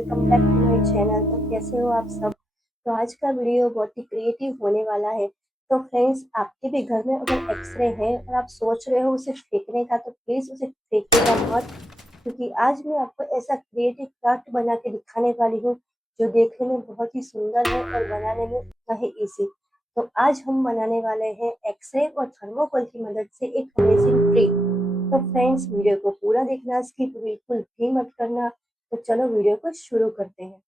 Welcome back to my channel. तो कैसे हो आप सब। तो आज का वीडियो बहुत ही क्रिएटिव होने वाला है। तो फ्रेंड्स, आपके भी घर में अगर एक्सरे है और आप सोच रहे हो उसे फेंकने का, तो प्लीज़ उसे फेंकिएगा मत, क्योंकि आज मैं आपको ऐसा क्रिएटिव क्राफ्ट बना के दिखाने वाली हूँ जो देखने में बहुत ही सुंदर है और बनाने में उतना ही ईजी। तो आज हम बनाने वाले हैं एक्सरे और थर्मोकोल की मदद से एक अमेजिंग ट्री। तो फ्रेंड्स, वीडियो को पूरा देखना, स्किप बिल्कुल भी मत करना। तो चलो वीडियो को शुरू करते हैं।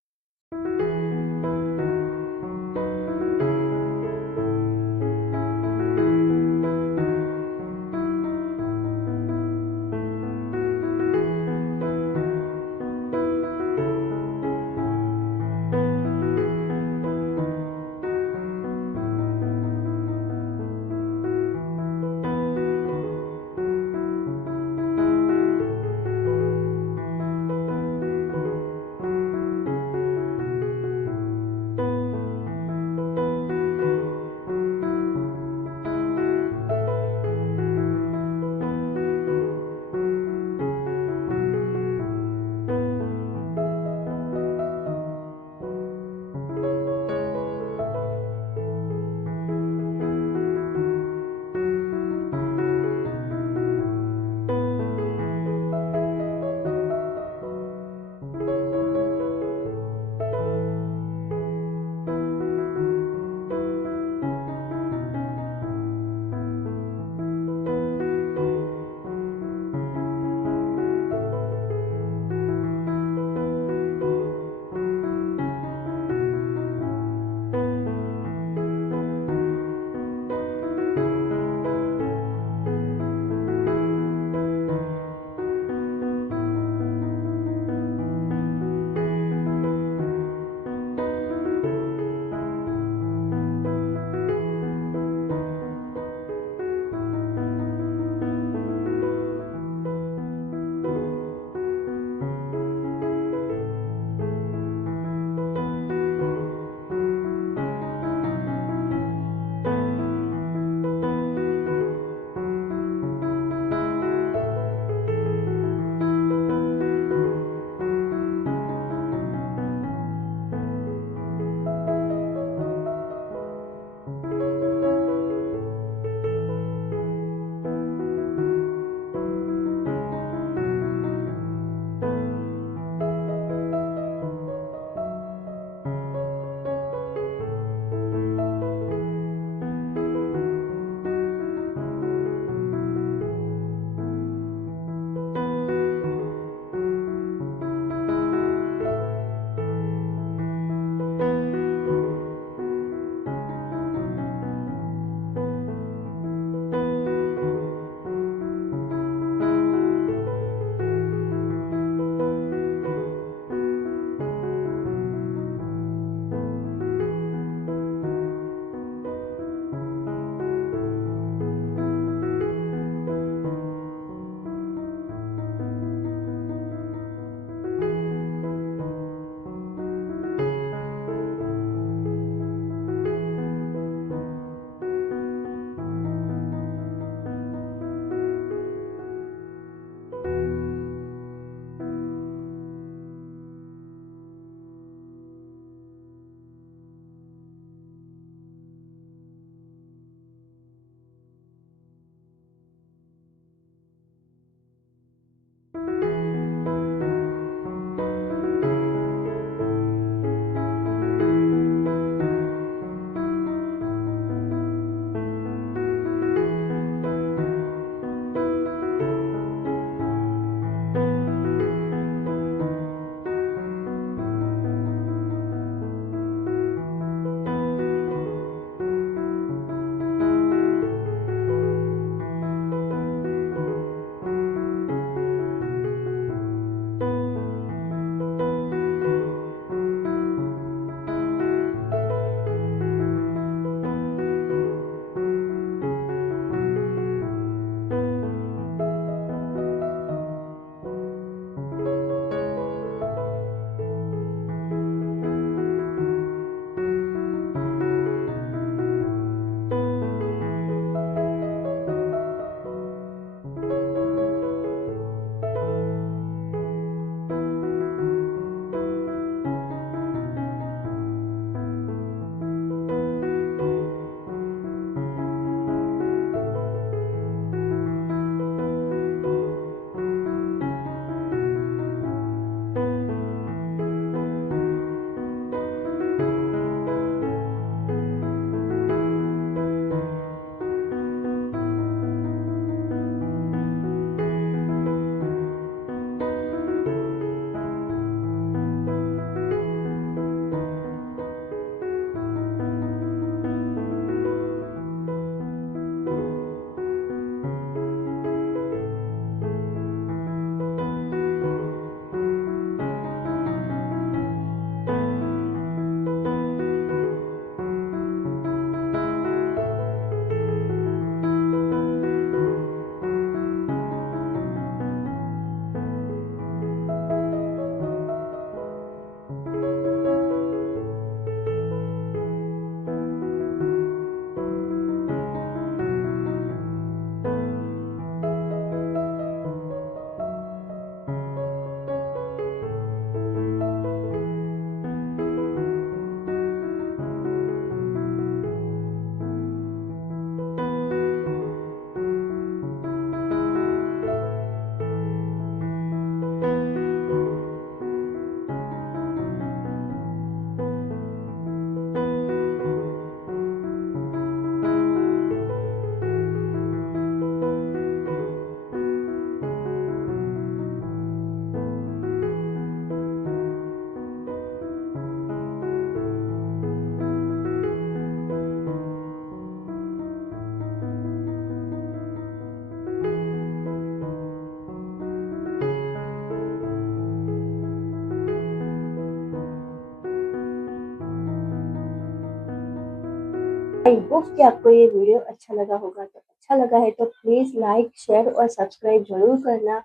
आई होप कि आपको ये वीडियो अच्छा लगा होगा। तो अच्छा लगा है तो प्लीज़ लाइक, शेयर और सब्सक्राइब ज़रूर करना।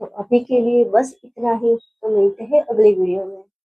तो अभी के लिए बस इतना ही। तो मिलते हैं अगली वीडियो में।